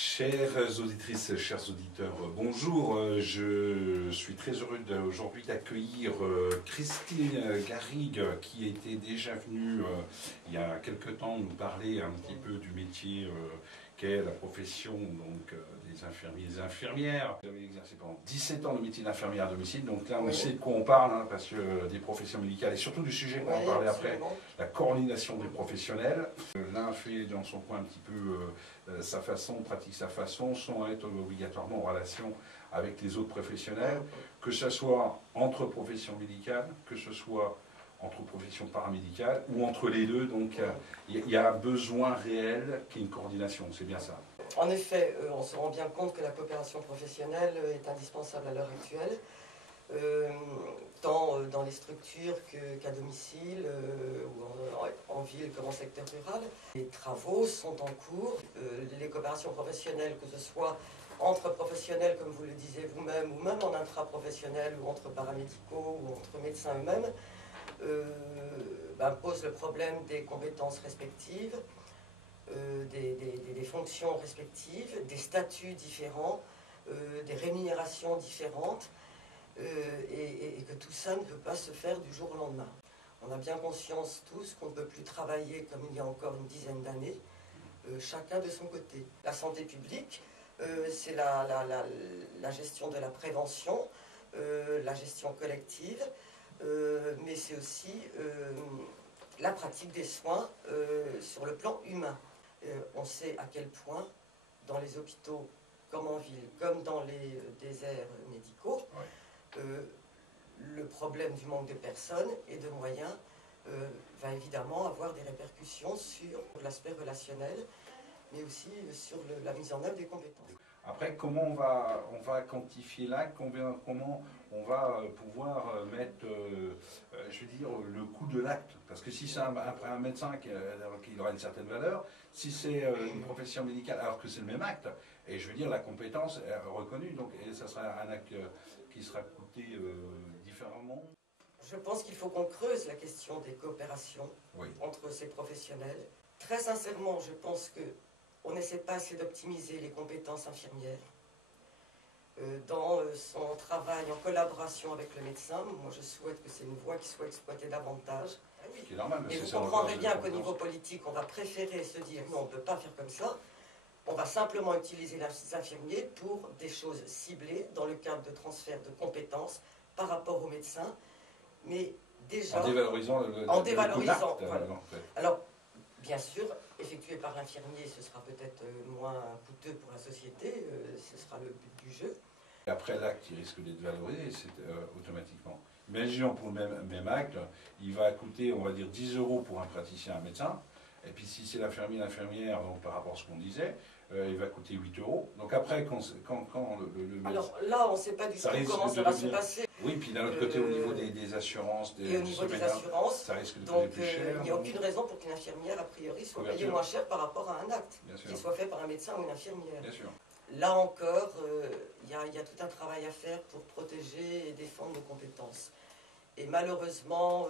Chères auditrices, chers auditeurs, bonjour. Je suis très heureux aujourd'hui d'accueillir Christine Garrigue, qui était déjà venue il y a quelque temps nous parler un petit peu du métier qu'est la profession des infirmiers et des infirmières. Vous avez exercé pendant 17 ans le métier d'infirmière à domicile, donc là on sait de quoi on parle, hein, parce que des professions médicales et surtout du sujet qu'on va parler après, la coordination des professionnels. L'un fait dans son coin un petit peu sa façon, pratique sa façon, sans être obligatoirement en relation avec les autres professionnels, que ce soit entre professions médicales, que ce soit entre professions paramédicales ou entre les deux. Donc il y a un besoin réel qui est une coordination, c'est bien ça. En effet, on se rend bien compte que la coopération professionnelle est indispensable à l'heure actuelle, tant dans les structures qu'à domicile, ou en ville comme en secteur rural. Les travaux sont en cours. Les coopérations professionnelles, que ce soit entre professionnels, comme vous le disiez vous-même, ou même en intra-professionnel, ou entre paramédicaux, ou entre médecins eux-mêmes, pose le problème des compétences respectives, des fonctions respectives, des statuts différents, des rémunérations différentes, et que tout ça ne peut pas se faire du jour au lendemain. On a bien conscience tous qu'on ne peut plus travailler comme il y a encore une dizaine d'années, chacun de son côté. La santé publique, c'est la gestion de la prévention, la gestion collective, mais c'est aussi la pratique des soins sur le plan humain. On sait à quel point, dans les hôpitaux, comme en ville, comme dans les déserts médicaux, le problème du manque de personnes et de moyens va évidemment avoir des répercussions sur l'aspect relationnel, mais aussi sur la mise en œuvre des compétences. Après, comment on va quantifier l'acte, comment on va pouvoir mettre, je veux dire, le coût de l'acte? Parce que si c'est un médecin qui aura une certaine valeur, si c'est une profession médicale, alors que c'est le même acte, et je veux dire, la compétence est reconnue, donc et ça sera un acte qui sera coûté différemment. Je pense qu'il faut qu'on creuse la question des coopérations entre ces professionnels. Très sincèrement, je pense qu'on n'essaie pas assez d'optimiser les compétences infirmières dans son travail en collaboration avec le médecin. Moi, je souhaite que c'est une voie qui soit exploitée davantage. C'est normal, mais vous comprendrez bien qu'au niveau politique, on va préférer se dire non, on ne peut pas faire comme ça. On va simplement utiliser les infirmiers pour des choses ciblées dans le cadre de transfert de compétences par rapport aux médecins. Mais déjà, en dévalorisant le voilà. Alors, bien sûr, effectué par l'infirmier, ce sera peut-être moins coûteux pour la société, ce sera le but du jeu. Et après l'acte, il risque d'être valorisé automatiquement. Imaginons pour le même acte, il va coûter, on va dire, 10 € pour un praticien, un médecin. Et puis si c'est l'infirmier, l'infirmière, donc par rapport à ce qu'on disait, il va coûter 8 €. Donc après, quand le alors là, on ne sait pas du tout comment ça va se passer. Oui, puis d'un autre côté, au niveau des assurances, et au niveau des assurances, ça risque de coûter plus cher. Il n'y a aucune raison pour qu'une infirmière, a priori, soit payée moins cher par rapport à un acte, qui soit fait par un médecin ou une infirmière. Bien sûr. Là encore, il y a tout un travail à faire pour protéger et défendre nos compétences. Et malheureusement,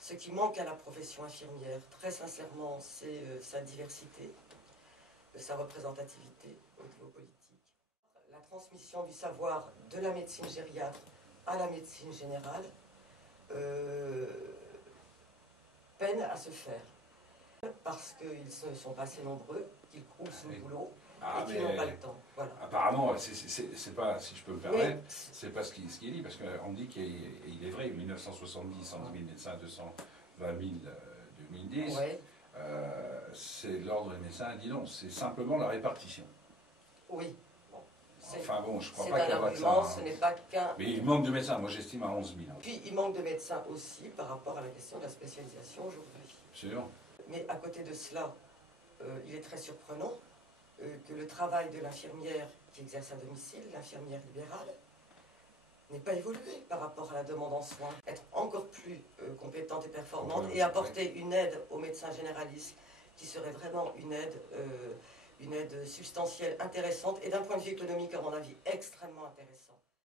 ce qui manque à la profession infirmière, très sincèrement, c'est sa diversité, sa représentativité au niveau politique. La transmission du savoir de la médecine gériatre à la médecine générale peine à se faire. Parce qu'ils ne sont pas assez nombreux, qu'ils croulent sous le boulot et qu'ils n'ont pas le temps. Voilà. Apparemment, c'est pas, si je peux me permettre, c'est pas ce qui est dit, parce qu'on dit qu'il est vrai, 1970, 110 000 médecins, 220 000 2010, c'est l'ordre des médecins dit non, c'est simplement la répartition. Oui. Enfin bon, je crois pas qu'il y aura que ça. Ce n'est pas qu'un... Mais il manque de médecins, moi j'estime à 11 000. Puis il manque de médecins aussi par rapport à la question de la spécialisation aujourd'hui. Absolument. Mais à côté de cela, il est très surprenant que le travail de l'infirmière qui exerce à domicile, l'infirmière libérale, n'ait pas évolué par rapport à la demande en soins. Être encore plus compétente et performante et apporter une aide aux médecins généralistes qui serait vraiment une aide substantielle, intéressante et d'un point de vue économique, à mon avis, extrêmement intéressant.